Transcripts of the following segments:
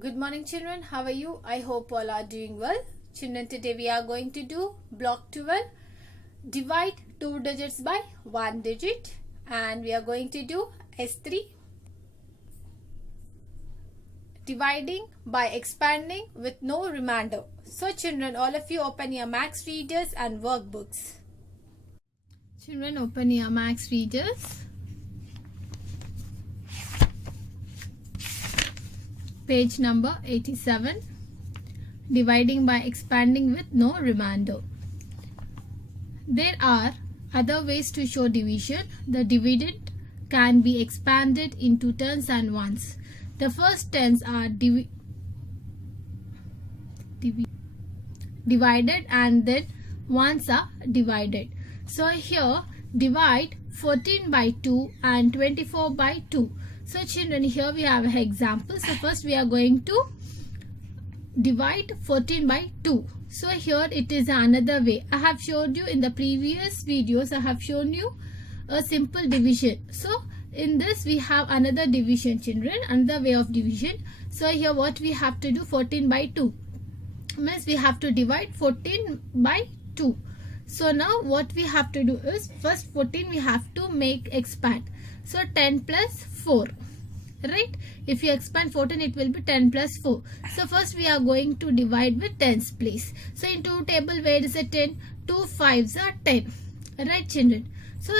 Good morning children, how are you? I hope all are doing well. Children, today we are going to do block 12. Divide 2 digits by 1 digit and we are going to do S3. Dividing by expanding with no remainder. So children, all of you open your Max Readers and workbooks. Children, open your Max Readers. Page number 87. Dividing by expanding with no remainder. There are other ways to show division. The dividend can be expanded into tens and ones. The first tens are divided and then ones are divided. So here divide 14 by 2 and 24 by 2. So children, here we have an example. So first we are going to divide 14 by 2. So here it is another way. I have showed you in the previous videos. I have shown you a simple division. So in this we have another division, children, another way of division. So here what we have to do, 14 by 2 means we have to divide 14 by 2. So now what we have to do is first 14 we have to make expand. So 10 plus 4, right? If you expand 14 it will be 10 plus 4. So first we are going to divide with tens place. So in 2 table where is a 10? 2 5s are 10, right children? So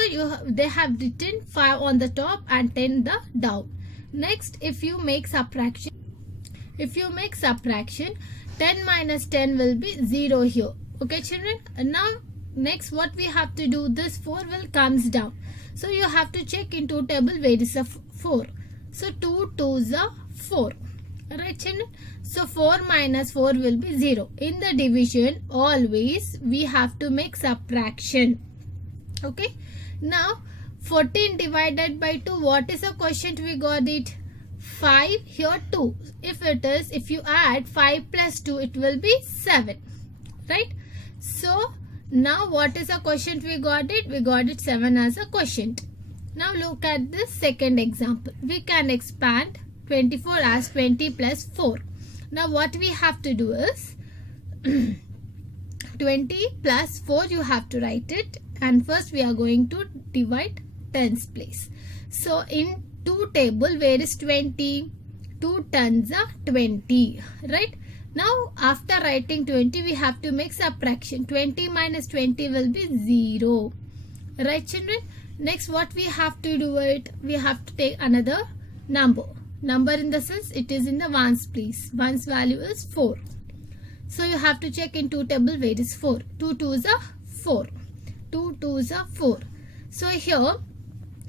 they have written 5 on the top and 10 the down. Next if you make subtraction, 10 minus 10 will be 0 here. Okay children, and now next what we have to do, this 4 will comes down. So you have to check in 2 table where is a 4. So 2 2s are 4, right children? So 4 minus 4 will be 0. In the division always we have to make subtraction. Okay, now 14 divided by 2, what is the quotient we got it? 5, here 2. If you add 5 plus 2 it will be 7, right? So now what is the quotient we got it? We got it 7 as a quotient. Now look at this second example. We can expand 24 as 20 plus 4. Now what we have to do is 20 plus 4 you have to write it, and first we are going to divide tens place. So in 2 table where is 20? 2 tens are 20, right? Now after writing 20 we have to make subtraction. 20 minus 20 will be 0, right children? Next what we have to do it, we have to take another number in the sense it is in the ones place. Ones value is 4. So you have to check in 2 table where is 4. 2 2s are 4. 2 2s are 4. So here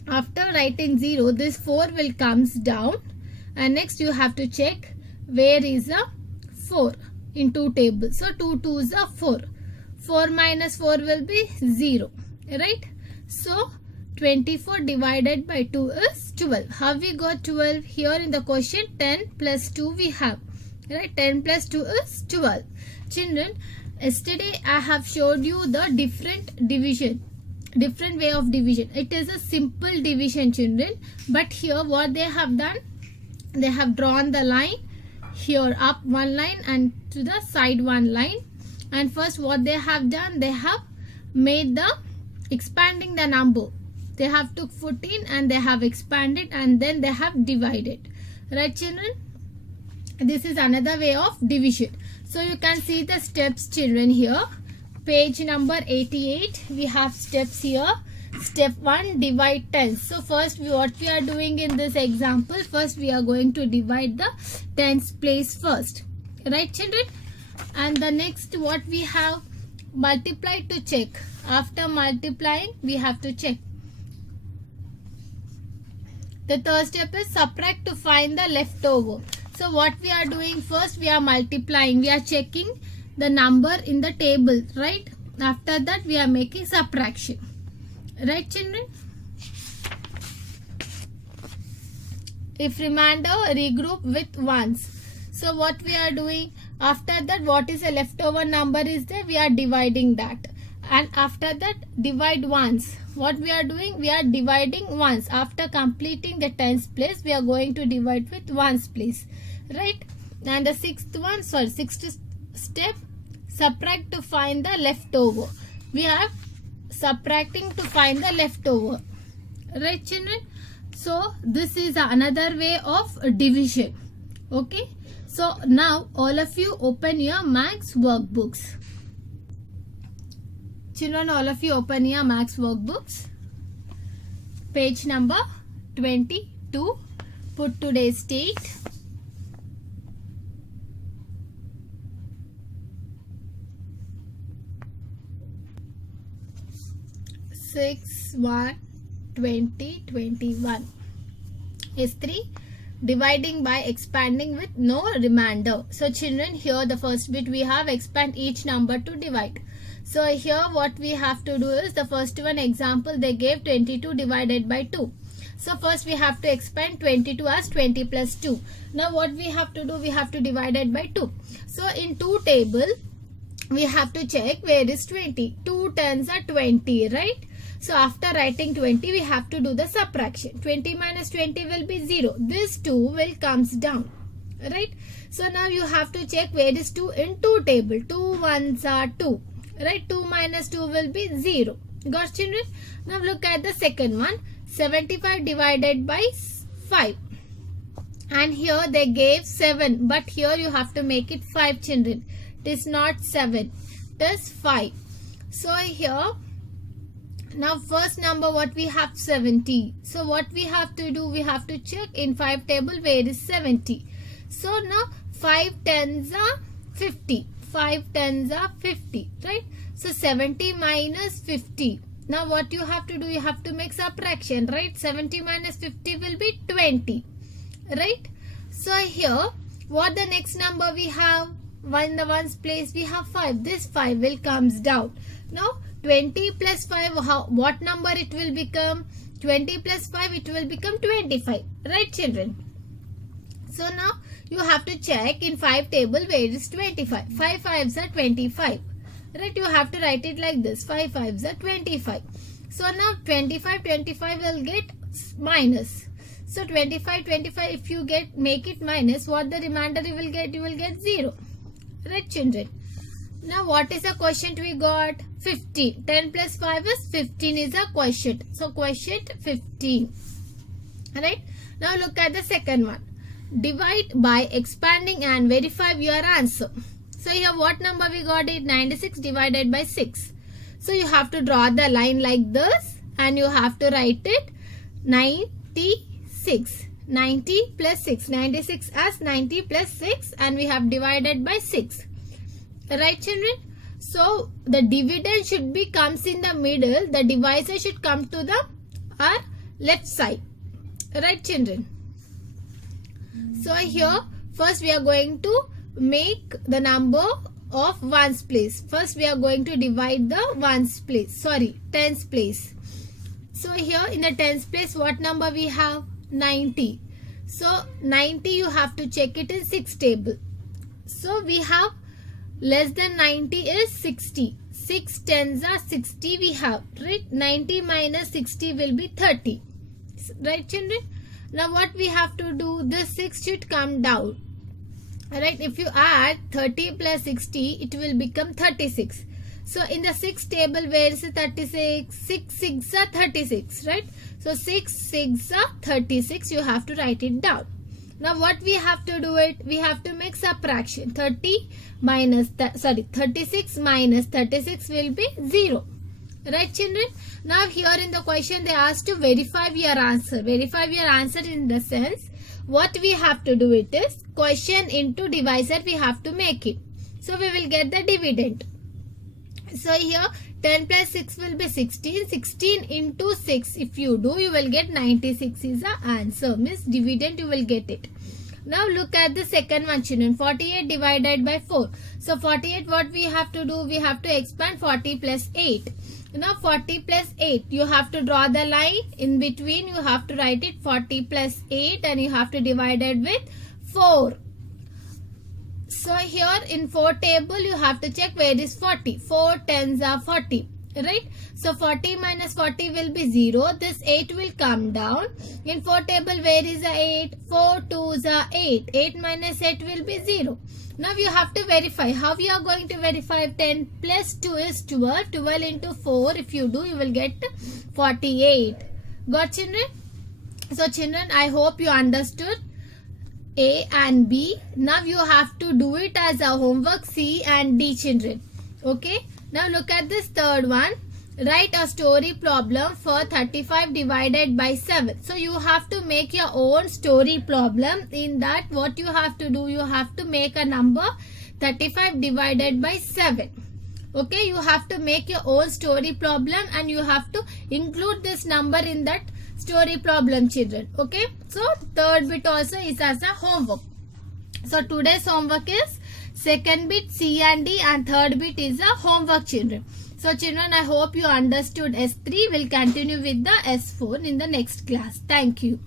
after writing 0 this 4 will comes down, and next you have to check where is a 4 in 2 tables. So 2 2s are 4. 4 minus 4 will be 0, right? So 24 divided by 2 is 12. How we got 12? Here in the question 10 plus 2 we have, right? 10 plus 2 is 12. Children, yesterday I have showed you the different way of division. It is a simple division children, but here what they have done, they have drawn the line here up one line and to the side one line, and first what they have done, they have made the expanding the number. They have took 14 and they have expanded and then they have divided, right children? This is another way of division. So you can see the steps children here. Page number 88 we have steps here. Step 1, divide tens. So first what we are doing in this example, first we are going to divide the tens place first, right children? And the next what we have, multiply to check. After multiplying we have to check. The third step is subtract to find the leftover. So what we are doing, first we are multiplying, we are checking the number in the table, right? After that we are making subtraction, right children? If remainder, regroup with ones. So what we are doing, after that what is a leftover number is there, we are dividing that, and after that divide ones. What we are doing, we are dividing ones. After completing the tens place we are going to divide with ones place, right? And the sixth step, subtract to find the leftover. We have subtracting to find the leftover. Right, children? So this is another way of division. Okay. So now all of you open your maths workbooks. Children, all of you open your maths workbooks. Page number 22. Put today's date. 6/1/2021 is 3. Dividing by expanding with no remainder. So children, here the first bit we have expand each number to divide. So here what we have to do is, the first one example they gave 22 divided by 2. So first we have to expand 22 as 20 plus 2. Now what we have to do, we have to divide it by 2. So in 2 table we have to check where is 20. 2 tens are 20, right? So after writing 20, we have to do the subtraction. 20 minus 20 will be 0. This 2 will comes down, right? So now you have to check where is 2 in 2 table. 2 ones are 2, right? 2 minus 2 will be 0. Got, children? Now look at the second one. 75 divided by 5. And here they gave 7. But here you have to make it 5, children. It is not 7. It is 5. So here, now first number what we have, 70. So what we have to do, we have to check in 5 table where is 70. So now 5 tens are 50. 5 tens are 50, right? So 70 minus 50. Now what you have to do, you have to make subtraction, right? 70 minus 50 will be 20, right? So here, what the next number we have? In the ones place we have 5. This 5 will comes down. Now 20 plus 5, what number it will become? 20 plus 5, it will become 25. Right, children? So now you have to check in 5 table where is 25. 5 5s are 25. Right, you have to write it like this. 5 5s are 25. So now 25 will get minus. So 25 if you make it minus, what the remainder you will get? You will get 0. Right, children? Now what is the quotient we got? 15. 10 plus 5 is 15 is a quotient. So quotient 15. Alright. Now look at the second one. Divide by expanding and verify your answer. So here what number we got it? 96 divided by 6. So you have to draw the line like this and you have to write it 96. 90 plus 6. 96 as 90 plus 6 and we have divided by 6. Right, children? So the dividend should be comes in the middle. The divisor should come to the our left side. Right, children? So here first we are going to make the number of ones place. First we are going to divide the ones place. Sorry, tens place. So here in the tens place what number we have? 90. So 90 you have to check it in 6 table. So we have less than 90 is 60. 6 tens are 60 we have. Right? 90 minus 60 will be 30. Right, children? Now what we have to do? This 6 should come down. Alright, if you add 30 plus 60, it will become 36. So in the 6 table, where is it 36? 6 6 are 36, right? So 6 6 are 36. You have to write it down. Now what we have to do it? We have to make subtraction. 36 minus 36 will be 0. Right, children? Now here in the question they asked to verify your answer. Verify your answer in the sense, what we have to do it is question into divisor we have to make it. So we will get the dividend. So here 10 plus 6 will be 16. 16 into 6 if you do, you will get 96 is the answer. Means dividend you will get it. Now look at the second one, children. 48 divided by 4. So 48 what we have to do? We have to expand 40 plus 8. Now 40 plus 8. You have to draw the line. In between you have to write it 40 plus 8 and you have to divide it with 4. So here in 4 table you have to check where is 40. 4 tens are 40. right? So 40 minus 40 will be 0. This 8 will come down. In 4 table, where is the 8? 4 2s are 8. 8 minus 8 will be 0. Now you have to verify. How you are going to verify? 10 plus 2 is 12. 12 into 4, if you do, you will get 48. Got, children? So children, I hope you understood A and B. Now you have to do it as a homework, C and D, children. Okay. Now look at this third one. Write a story problem for 35 divided by 7. So you have to make your own story problem. In that, what you have to do, you have to make a number 35 divided by 7. Okay, you have to make your own story problem and you have to include this number in that story problem, children. Okay, so third bit also is as a homework. So today's homework is second bit C and D and third bit is a homework, children. So children, I hope you understood S3. We'll continue with the S4 in the next class. Thank you.